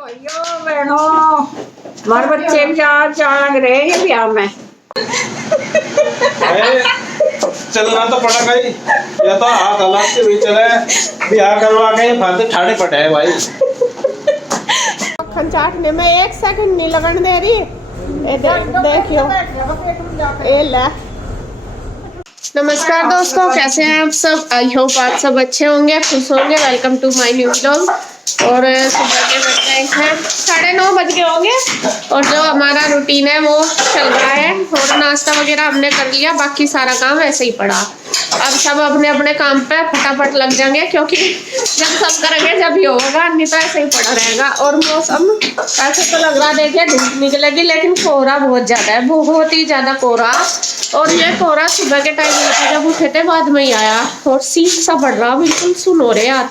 भाइयों बहनों, हमारे बच्चे भी चार चार लग रहे हैं ब्याह में। चलना तो पड़ेगा ही, या तो हाथ हालात के भी चले ब्याह करवा के फालतू ठाड़े पड़े है भाई। मक्खन चाटने में 1 सेकंड नहीं लगन दे रही। देखियो ये ले। नमस्कार दोस्तों, कैसे हैं आप सब? आई होप आप सब अच्छे होंगे, खुश होंगे। Welcome to my new vlog. और सुबह के बज गए हैं 9:30 बज गए होंगे और जो हमारा रूटीन है वो चल रहा है। और नाश्ता वगैरह हमने कर लिया, बाकी सारा काम ऐसे ही पड़ा। अब सब अपने अपने काम पे फटाफट लग जाएंगे, क्योंकि जब सब करेंगे जब ही होगा, नहीं तो ऐसे ही पड़ा रहेगा। और मौसम ऐसे तो लग रहा, देखिए धूप निकलेगी, लेकिन कोहरा बहुत ज्यादा है, बहुत ही ज्यादा कोहरा। और ये कोहरा सुबह के टाइम में जब उठे थे बाद में ही आया और शीत सा पड़ रहा, बिल्कुल सुन हो रहे हाथ।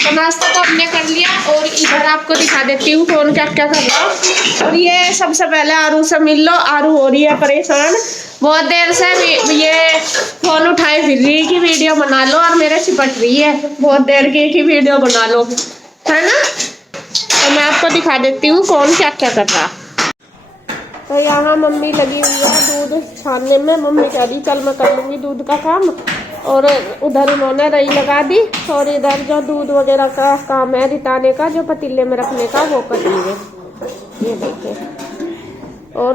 तो नाश्ता तो हमने कर लिया और इधर आपको दिखा देती हूँ कौन क्या क्या कर रहा। और ये सबसे पहले आरू से मिल लो। आरू हो रही है परेशान, बहुत देर से ये फोन उठाए फिर रही कि वीडियो बना लो, और मेरे चिपट रही है बहुत देर की कि वीडियो बना लो, है ना। तो मैं आपको दिखा देती हूँ कौन क्या क्या कर रहा। तो यहाँ मम्मी लगी हुई है दूध छानने में। मम्मी कह रही चल मैं कर लूँगी दूध का काम। और उधर उन्होंने रई लगा दी, और इधर जो दूध वगैरह का काम है रिटाने का, जो पतीले में रखने का, वो कर लिए। ये देखिए। और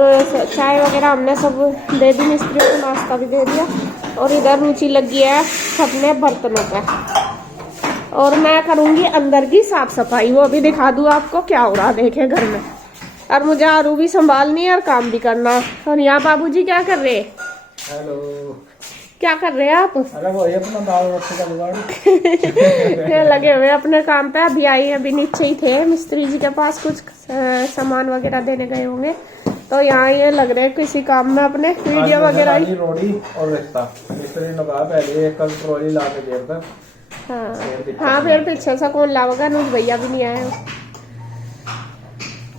चाय वगैरह हमने सब दे दी, मिस्त्रियों को नाश्ता भी दे दिया। और इधर रुचि लगी है अपने बर्तनों का। और मैं करूँगी अंदर की साफ सफाई, वो भी दिखा दूँ आपको क्या हो रहा देखे घर में। और मुझे आरू भी संभालनी है और काम भी करना। और यहाँ बाबूजी क्या कर रहे हैं? हेलो, क्या कर रहे हैं आप? अरे वो ये अपना दाल रोटी का जुगाड़ लगे हुए अपने काम पे। अभी आई अभी नीचे ही थे, मिस्त्री जी के पास कुछ सामान वगैरह देने गए होंगे। तो यहाँ ये लग रहे हैं किसी काम में अपने, वीडियो वगैरह। रोटी और रिश्ता मिस्त्री ने कहा पहले एक कल ट्रॉली ला के देर तक। हाँ फिर पीछे से कौन लाओगा, अनुज भैया भी नहीं आए।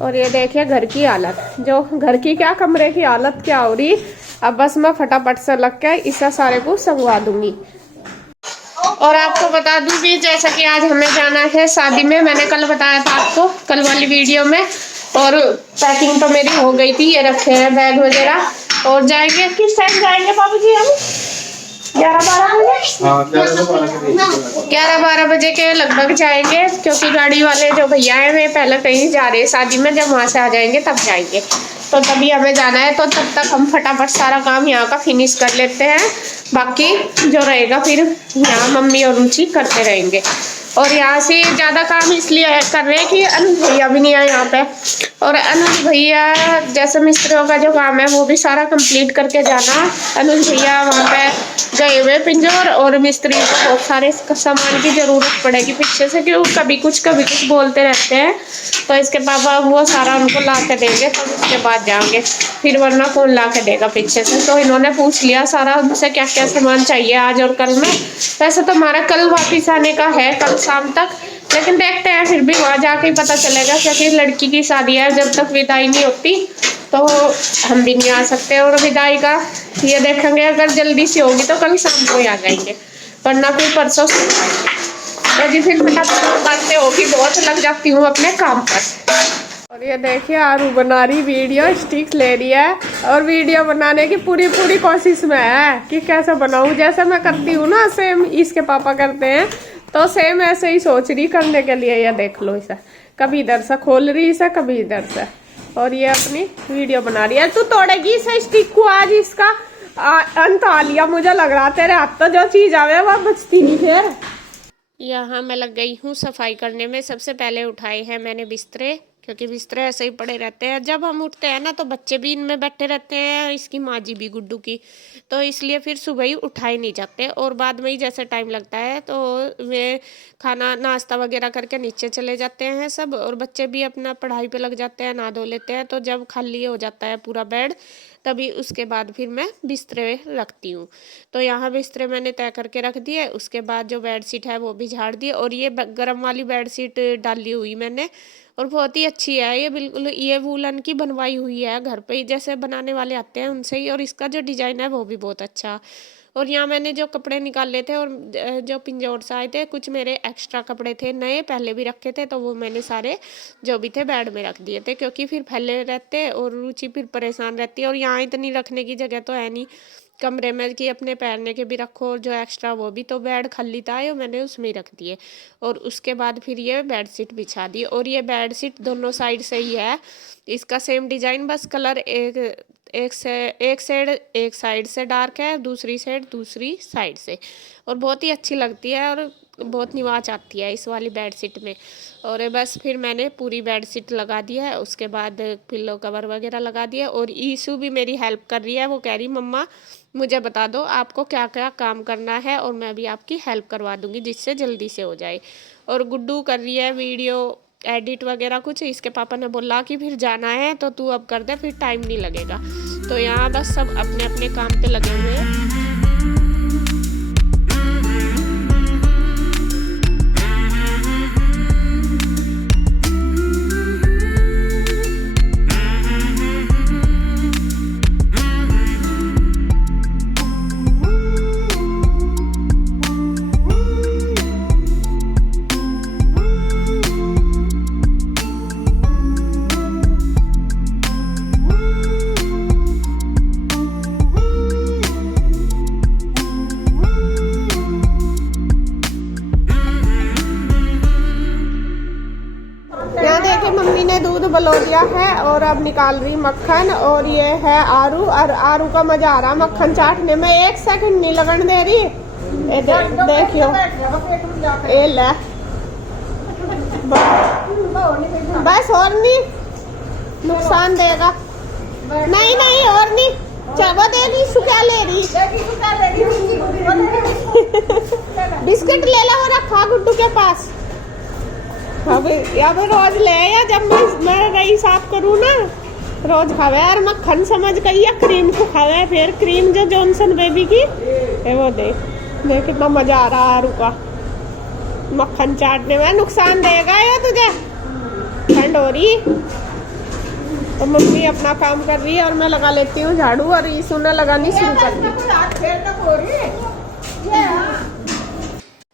और ये देखिए घर की हालत, जो घर की क्या कमरे की हालत क्या हो रही। अब बस मैं फटाफट से लग के इसे सारे को संगवा दूंगी। और आपको बता दूं कि जैसा कि आज हमें जाना है शादी में, मैंने कल बताया था आपको कल वाली वीडियो में। और पैकिंग तो मेरी हो गई थी, ये रखे हैं बैग वगैरह। और जाएंगे किस टाइम जाएंगे बाबूजी? हम 11-12 बजे के लगभग जाएंगे, क्योंकि गाड़ी वाले जो भैया हैं वे पहले कहीं जा रहे हैं शादी में, जब वहाँ से आ जाएंगे तब जाएंगे। तो तभी हमें जाना है, तो तब तक हम फटाफट सारा काम यहाँ का फिनिश कर लेते हैं। बाकी जो रहेगा फिर यहाँ मम्मी और रुचि करते रहेंगे। और यहाँ से ज़्यादा काम इसलिए कर रहे हैं कि अनुज भैया भी नहीं आए यहाँ पे। और अनुज भैया जैसे मिस्त्रियों का जो काम है वो भी सारा कंप्लीट करके जाना। अनुज भैया वहाँ पे गए हुए पिंजौर, और मिस्त्री को बहुत सारे सामान की ज़रूरत पड़ेगी पीछे से, क्योंकि कभी कुछ बोलते रहते हैं। तो इसके पापा वो सारा उनको ला के देंगे, तब उसके बाद जाएंगे फिर, वरना कौन ला के देगा पीछे से। तो इन्होंने पूछ लिया सारा उनसे क्या क्या सामान चाहिए आज और कल में। वैसे तो हमारा कल वापिस आने का है, कल शाम तक, लेकिन देखते हैं फिर भी वहाँ जाके ही पता चलेगा, क्योंकि लड़की की शादी है, जब तक विदाई नहीं होती तो हम भी नहीं आ सकते। और विदाई का ये देखेंगे, अगर जल्दी से होगी तो कल शाम को ही आ जाएंगे, वरना फिर परसों। यदि फिर फटाफट बातें होगी, बहुत लग जाती हूँ अपने काम पर। और ये देखिए आरू बना रही वीडियो, स्टिक्स ले रही है और वीडियो बनाने की पूरी कोशिश में है कि कैसे बनाऊँ। जैसे मैं करती हूँ ना, सेम इसके पापा करते हैं, तो सेम ऐसे ही सोच रही करने के लिए। ये देख लो, इसे कभी इधर से खोल रही, इसे कभी इधर से, और ये अपनी वीडियो बना रही है। तू तोड़ेगी इसे स्टिक को आज? इसका अंत आ लिया, मुझे लग रहा तेरे हाथ तो जो चीज आवे वह बचती नहीं। फिर यहाँ मैं लग गई हूँ सफाई करने में। सबसे पहले उठाए हैं मैंने बिस्तरे, क्योंकि बिस्तरे ऐसे ही पड़े रहते हैं, जब हम उठते हैं ना तो बच्चे भी इनमें बैठे रहते हैं, इसकी माँ जी भी गुड्डू की, तो इसलिए फिर सुबह ही उठाए नहीं जाते। और बाद में ही जैसे टाइम लगता है तो वे खाना नाश्ता वगैरह करके नीचे चले जाते हैं सब, और बच्चे भी अपना पढ़ाई पे लग जाते हैं, नहा धो लेते हैं। तो जब खाली हो जाता है पूरा बेड, तभी उसके बाद फिर मैं बिस्तरे रखती हूँ। तो यहाँ बिस्तरे मैंने तय करके रख दिए। उसके बाद जो बेडशीट है वो भी झाड़ दी, और ये गर्म वाली बेडशीट डाली हुई मैंने, और बहुत ही अच्छी है ये, बिल्कुल ये वूलन की बनवाई हुई है घर पे ही, जैसे बनाने वाले आते हैं उनसे ही। और इसका जो डिज़ाइन है वो भी बहुत अच्छा, और यहाँ मैंने जो कपड़े निकाले थे और जो पिंजौर से आए थे, कुछ मेरे एक्स्ट्रा कपड़े थे नए पहले भी रखे थे, तो वो मैंने सारे जो भी थे बेड में रख दिए थे, क्योंकि फिर फैले रहते और रुचि फिर परेशान रहती है। और यहाँ इतनी रखने की जगह तो है नहीं कमरे में कि अपने पहनने के भी रखो, और जो एक्स्ट्रा वो भी, तो बेड खाली था और मैंने उसमें ही रख दिए। और उसके बाद फिर ये बेडशीट बिछा दी, और ये बेडशीट दोनों साइड से ही है, इसका सेम डिजाइन, बस कलर एक साइड से डार्क है, दूसरी साइड से, और बहुत ही अच्छी लगती है और बहुत निवाच आती है इस वाली बेडशीट में। और बस फिर मैंने पूरी बेडशीट लगा दी है, उसके बाद पिल्लो कवर वगैरह लगा दिया। और ईशू भी मेरी हेल्प कर रही है, वो कह रही मम्मा मुझे बता दो आपको क्या क्या काम करना है और मैं भी आपकी हेल्प करवा दूंगी जिससे जल्दी से हो जाए। और गुड्डू कर रही है वीडियो एडिट वगैरह कुछ, इसके पापा ने बोला कि फिर जाना है तो तू अब कर दे, फिर टाइम नहीं लगेगा। तो यहाँ बस सब अपने अपने काम पे लगे हुए हैं। मम्मी ने दूध बलो दिया है और अब निकाल रही मक्खन, और ये है आरू, और आरू का मजा आ रहा मक्खन चाटने में, 1 सेकंड नहीं लगन दे रही। देखियो ये ले, बस और नहीं नुकसान देगा, नहीं नहीं और नहीं, चलो दे रही क्या ले रही बिस्किट ले ला, हो रखा गुड्डू के पास। अब रोज ले, या जब मैं रही साफ करूँ ना रोज खावे, यार मक्खन समझ गई या क्रीम को खावे, फिर क्रीम जो जॉनसन बेबी की है वो देख कितना मजा आ रहा है आरू का मक्खन चाटने में। नुकसान देगा ये तुझे, ठंड हो रही। तो मम्मी अपना काम कर रही है और मैं लगा लेती हूँ झाड़ू, और ईशू ने लगानी शुरू कर दी।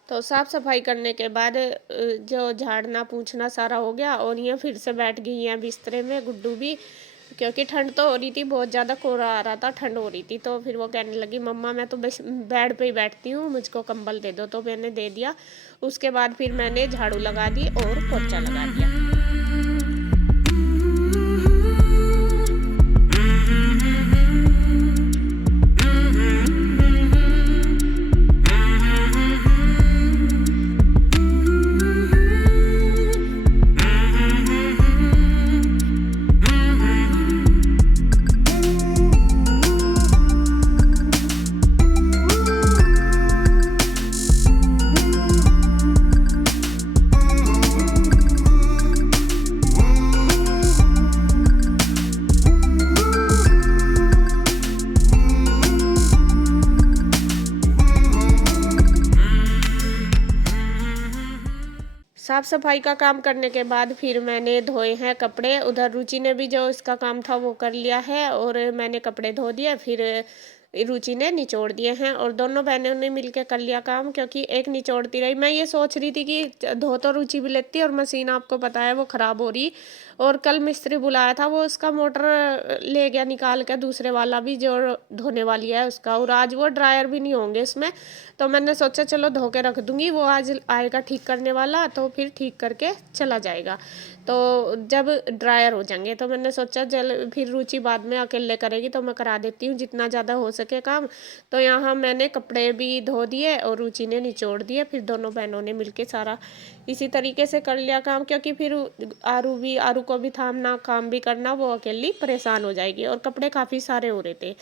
तो साफ सफाई करने के बाद जो झाड़ना पूछना सारा हो गया, और ये फिर से बैठ गई हैं बिस्तरे में गुड्डू भी, क्योंकि ठंड तो हो रही थी, बहुत ज़्यादा कोहरा आ रहा था, ठंड हो रही थी। तो फिर वो कहने लगी मम्मा मैं तो बस बेड पे ही बैठती हूँ, मुझको कंबल दे दो, तो मैंने दे दिया। उसके बाद फिर मैंने झाड़ू लगा दी और पोछा लगा दिया। साफ सफाई का काम करने के बाद फिर मैंने धोए हैं कपड़े। उधर रुचि ने भी जो इसका काम था वो कर लिया है, और मैंने कपड़े धो दिए, फिर रुचि ने निचोड़ दिए हैं, और दोनों बहनों ने मिलकर कर लिया काम, क्योंकि एक निचोड़ती रही। मैं ये सोच रही थी कि धो तो रुचि भी लेती, और मशीन आपको पता है वो ख़राब हो रही, और कल मिस्त्री बुलाया था, वो उसका मोटर ले गया निकाल के, दूसरे वाला भी जो धोने वाली है उसका, और आज वो ड्रायर भी नहीं होंगे इसमें। तो मैंने सोचा चलो धो के रख दूंगी, वो आज आएगा ठीक करने वाला, तो फिर ठीक करके चला जाएगा, तो जब ड्रायर हो जाएंगे। तो मैंने सोचा फिर रुचि बाद में अकेले करेगी, तो मैं करा देती हूँ जितना ज़्यादा हो सके काम। तो यहाँ मैंने कपड़े भी धो दिए और रुचि ने निचोड़ दिए, फिर दोनों बहनों ने मिलके सारा इसी तरीके से कर लिया काम, क्योंकि फिर आरू को भी थामना, काम भी करना, वो अकेली परेशान हो जाएगी। और कपड़े काफ़ी सारे हो रहे थे,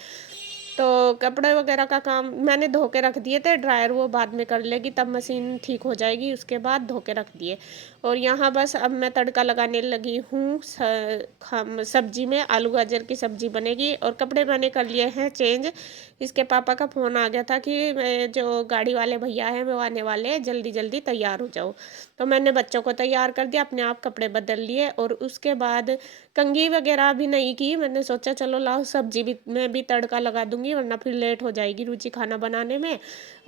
तो कपड़े वगैरह का काम मैंने धो के रख दिए थे, ड्रायर वो बाद में कर लेगी, तब मशीन ठीक हो जाएगी, उसके बाद धो के रख दिए। और यहाँ बस अब मैं तड़का लगाने लगी हूँ। सब्जी में आलू गाजर की सब्जी बनेगी। और कपड़े मैंने कर लिए हैं चेंज। इसके पापा का फ़ोन आ गया था कि जो गाड़ी वाले भैया हैं वो आने वाले हैं, जल्दी जल्दी तैयार हो जाओ। तो मैंने बच्चों को तैयार कर दिया, अपने आप कपड़े बदल लिए। और उसके बाद कंघी वगैरह भी नहीं की। मैंने सोचा चलो लाओ सब्जी भी में भी तड़का लगा दूंगी, वरना फिर लेट हो जाएगी रुचि खाना बनाने में।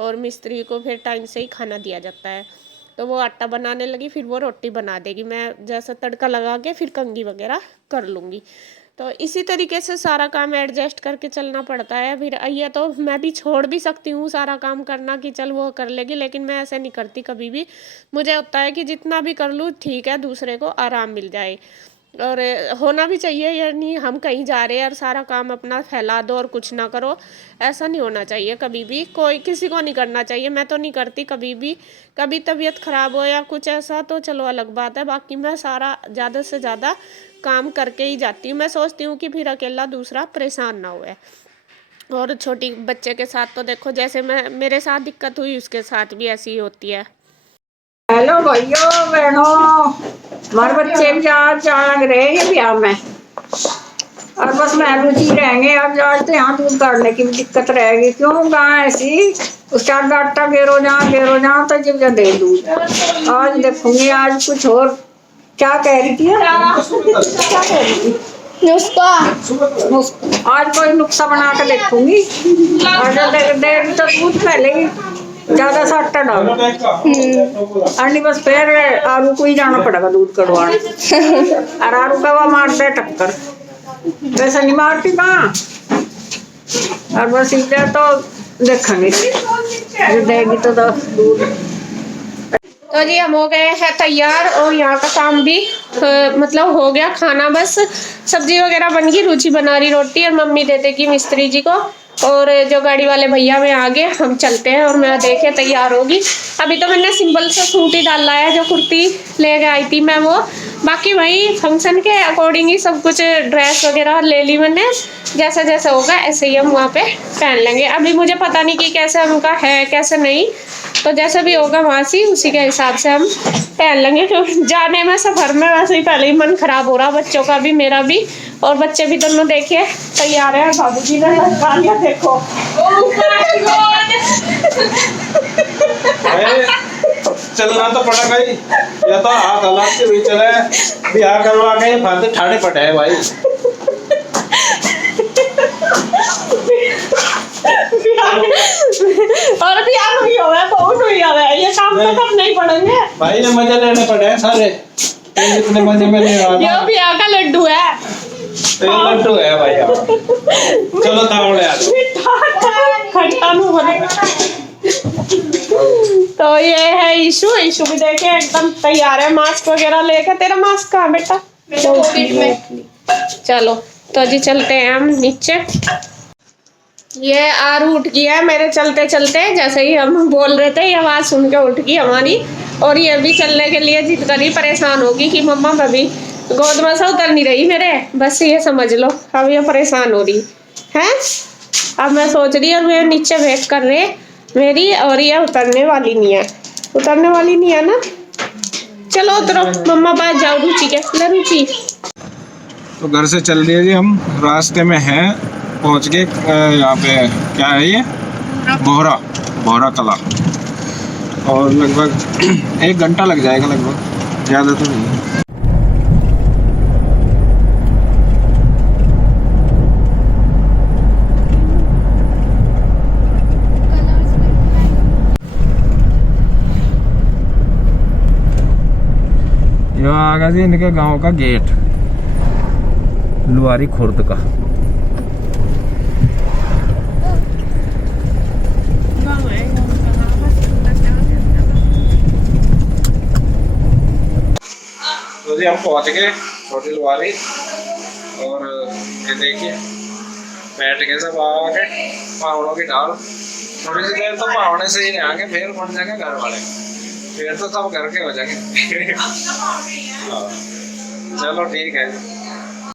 और मिस्त्री को फिर टाइम से ही खाना दिया जाता है। तो वो आटा बनाने लगी, फिर वो रोटी बना देगी। मैं जैसा तड़का लगा के फिर कंघी वगैरह कर लूँगी। तो इसी तरीके से सारा काम एडजस्ट करके चलना पड़ता है। फिर ये तो मैं भी छोड़ भी सकती हूँ सारा काम करना कि चल वो कर लेगी, लेकिन मैं ऐसे नहीं करती कभी भी। मुझे होता है कि जितना भी कर लूँ ठीक है, दूसरे को आराम मिल जाए। और होना भी चाहिए, यानी हम कहीं जा रहे हैं और सारा काम अपना फैला दो और कुछ ना करो, ऐसा नहीं होना चाहिए कभी भी। कोई किसी को नहीं करना चाहिए, मैं तो नहीं करती कभी भी। कभी तबीयत ख़राब हो या कुछ ऐसा तो चलो अलग बात है, बाकी मैं सारा ज़्यादा से ज़्यादा काम करके ही जाती हूँ। मैं सोचती हूँ कि फिर अकेला दूसरा परेशान ना होए। और छोटी बच्चे के साथ तो देखो, जैसे मेरे साथ दिक्कत हुई उसके साथ भी ऐसी ही होती है। हेलो भाइयों बहनों, हमारे बच्चे भी आज लग रहे हैं ब्याह में। और बस मैं रुचि रहेंगे। अब आज तो यहाँ दूध काटने की भी दिक्कत रहेगी, क्यों गाय ऐसी उसका आटा गेरो जहाँ तो जब दे दूध। आज देखूंगी आज कुछ और क्या कह रही थी, क्या कह रही थी आज कोई नुस्खा बना के देखूंगी। और देर तो दूध फैलेगी, ज्यादा सा आटा डालो अंडी, बस फिर आरू को ही जाना पड़ेगा दूध कड़वाने। और आरू का वो मार दे टक्कर, वैसे नहीं मारती कहाँ। और बस इधर तो देखेंगे जो देगी तो दूध। तो जी हम हो गए हैं तैयार और यहाँ का काम भी मतलब हो गया। खाना बस सब्जी वगैरह बन गई, रुचि बना रही रोटी और मम्मी दे देगी मिस्त्री जी को। और जो गाड़ी वाले भैया में आगे हम चलते हैं और मैं देखे तैयार होगी। अभी तो मैंने सिंपल सा सूट ही डाला है, जो कुर्ती ले के आई थी मैं वो। बाकी वही फंक्शन के अकॉर्डिंग ही सब कुछ ड्रेस वगैरह ले ली मैंने। जैसा जैसा होगा ऐसे ही हम वहाँ पे पहन लेंगे। अभी मुझे पता नहीं कि कैसे उनका है कैसे नहीं, तो जैसा भी होगा वहाँ से उसी के हिसाब से हम पहन लेंगे। क्योंकि जाने में सफ़र में वैसे ही पहले ही मन खराब हो रहा, बच्चों का भी मेरा भी। और बच्चे भी दोनों देखिए तैयार हैं। बाबू जी ने लगा लिया देखो। चलना तो पड़ेगा ही, या तो हाथ हला के भी चले, ब्याह करवा के फादे ठाणे पड़े है भाई। और भी आप हुई हो बहुत हुई है, ये काम तो करने ही पड़ेंगे भाई। ये मजे लेने पड़े हैं सारे, जितने मजे में ले रहा ये भी आका लड्डू है, लड्डू है भाई। चलो तावड़े आ खट्टा मुंह बनेगा। तो ये है ईशु। ईशु भी देखे एकदम तैयार है, मास्क वगैरह लेकर। तेरा मास्क कहाँ बेटा? चलो तो जी चलते हैं हम नीचे। ये आरू उठ गया है मेरे चलते चलते, जैसे ही हम बोल रहे थे ये आवाज़ सुन के उठ गई हमारी। और ये भी चलने के लिए जिद करी, परेशान होगी कि मम्मा मैं भी गोद में से उतर नहीं रही मेरे, बस ये समझ लो। अब ये परेशान हो रही है। अब मैं सोच रही और वे नीचे वेट कर रहे मेरी, और ये उतरने वाली नहीं है ना। चलो उतरो मम्मा, बाहर जाओ रुचि के। ले रुचि। तो घर से चल दिए जी, हम रास्ते में हैं, पहुंच गए यहाँ पे। क्या है ये? बोहरा कला। और लगभग 1 घंटा लग जाएगा, लगभग, ज़्यादा तो नहीं। ये आ गया जी इनके गांव का गेट, लुआरी खुर्द का। तो जी हम पहुंच गए छोटी लुआरी। और ये देखिए बैठ के सब आके पावड़ों की ढाल, थोड़ी सी देर तो पावड़े से ही आके फिर बन जाएंगे घर वाले, फिर तो सब घर के हो जाएंगे। चलो ठीक है।